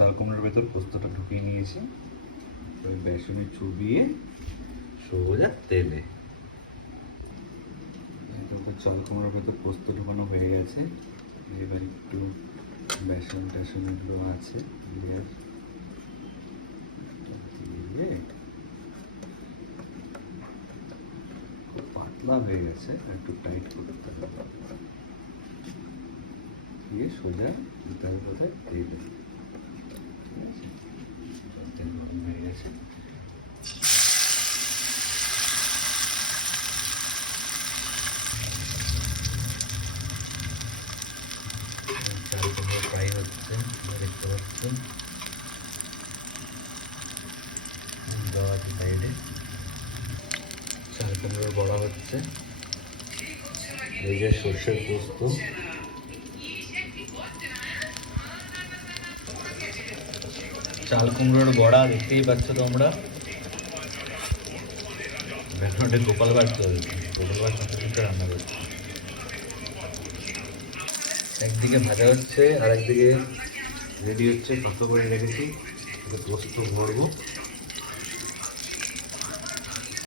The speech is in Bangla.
চাল কুমড়োর ভেতর পোস্তটা ঢুকিয়ে নিয়েছি, ওই বেসনে চুবিয়ে সোজা তেলে। চাল কুমড়োর ভেতর পোস্ত ঢুকানো হয়ে গেছে। এবার একটু বেসন টেসন এগুলো আছে দিয়ে খুব পাতলা হয়ে গেছে, একটু টাইট করতে হবে, দিয়ে সোজা দিতে হবে কোথায় তেলে। ঠিক আছে, তেল গরম হয়ে গেছে। চাল কুমড়ো ফ্রাই হচ্ছে, দেখতে পাচ্ছেন সাইডে চাল কুমড়ো বড়া হচ্ছে। এই যে সর্ষের পোস্ত, চাল কুমড়োর বড়া দেখতেই পাচ্ছ তোমরা। ব্যাকগ্রাউন্ডে গোপাল ভাঁড় চলছে, গোপাল ভাঁড় সাথে রান্না করছে। একদিকে ভাজা হচ্ছে আর একদিকে রেডি হচ্ছে, পাতলা করে রেখেছি, পোস্ত ভরবো।